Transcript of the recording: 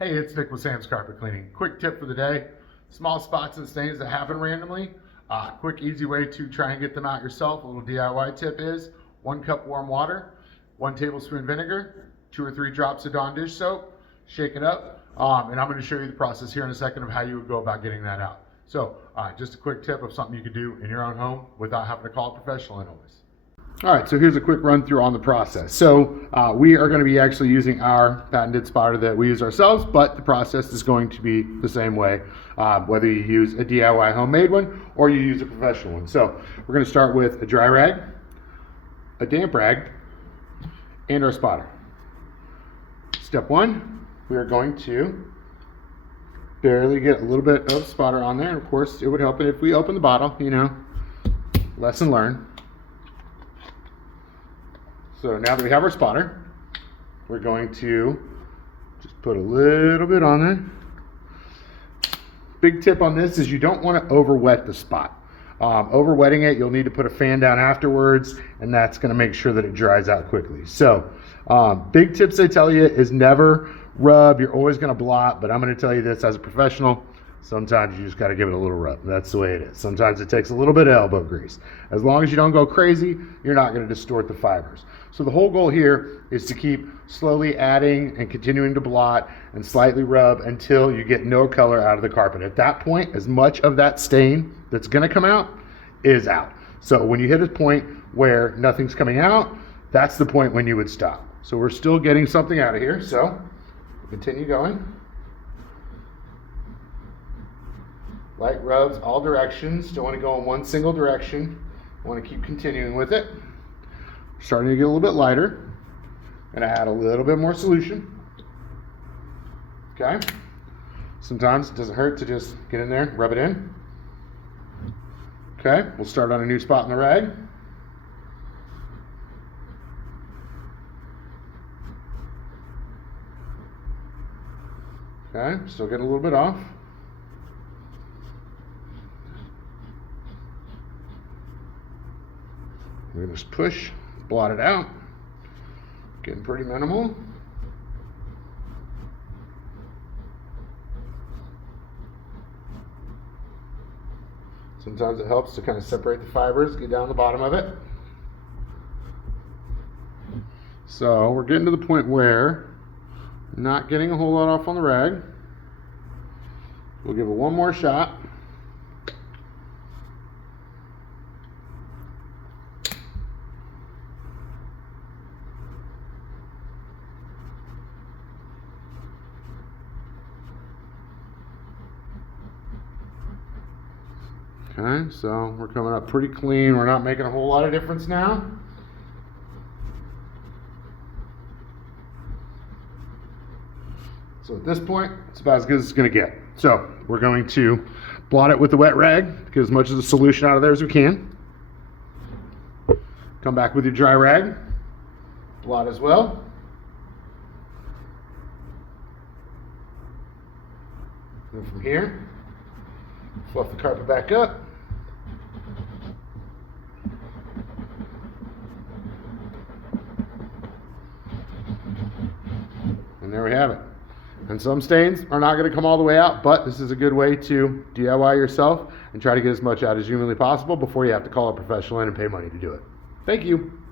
Hey, it's Nick with Sam's Carpet Cleaning. Quick tip for the day. Small spots and stains that happen randomly. Quick, easy way to try and get them out yourself. A little DIY tip is 1 cup warm water, 1 tablespoon vinegar, 2 or 3 drops of Dawn dish soap, shake it up, and I'm going to show you the process here in a second of how you would go about getting that out. So just a quick tip of something you could do in your own home without having to call a professional in always. All right, so here's a quick run through on the process. So we are going to be actually using our patented spotter that we use ourselves, but the process is going to be the same way, whether you use a DIY homemade one or you use a professional one. So we're going to start with a dry rag, a damp rag, and our spotter. Step 1, we are going to barely get a little bit of spotter on there. And of course, it would help if we open the bottle, lesson learned. So now that we have our spotter, we're going to just put a little bit on there. Big tip on this is you don't want to over wet the spot. Over wetting it, you'll need to put a fan down afterwards, and that's going to make sure that it dries out quickly. So big tips I tell you is never rub. You're always going to blot, but I'm going to tell you this as a professional. Sometimes you just got to give it a little rub. That's the way it is. Sometimes it takes a little bit of elbow grease. As long as you don't go crazy, you're not going to distort the fibers. So the whole goal here is to keep slowly adding and continuing to blot and slightly rub until you get no color out of the carpet. At that point, as much of that stain that's going to come out is out. So when you hit a point where nothing's coming out, that's the point when you would stop. So we're still getting something out of here. So we'll continue going. Light rubs all directions. Don't want to go in one single direction. Want to keep continuing with it. Starting to get a little bit lighter. Gonna add a little bit more solution. Okay. Sometimes it doesn't hurt to just get in there, rub it in. Okay, we'll start on a new spot in the rag. Okay, still getting a little bit off. We're going to just push, blot it out. Getting pretty minimal. Sometimes it helps to kind of separate the fibers, get down the bottom of it. So we're getting to the point where we're not getting a whole lot off on the rag. We'll give it one more shot. Okay, so we're coming up pretty clean. We're not making a whole lot of difference now. So at this point, it's about as good as it's going to get. So we're going to blot it with the wet rag, get as much of the solution out of there as we can. Come back with your dry rag, blot as well. And from here, fluff the carpet back up. And there we have it. And some stains are not going to come all the way out, but this is a good way to DIY yourself and try to get as much out as humanly possible before you have to call a professional in and pay money to do it. Thank you.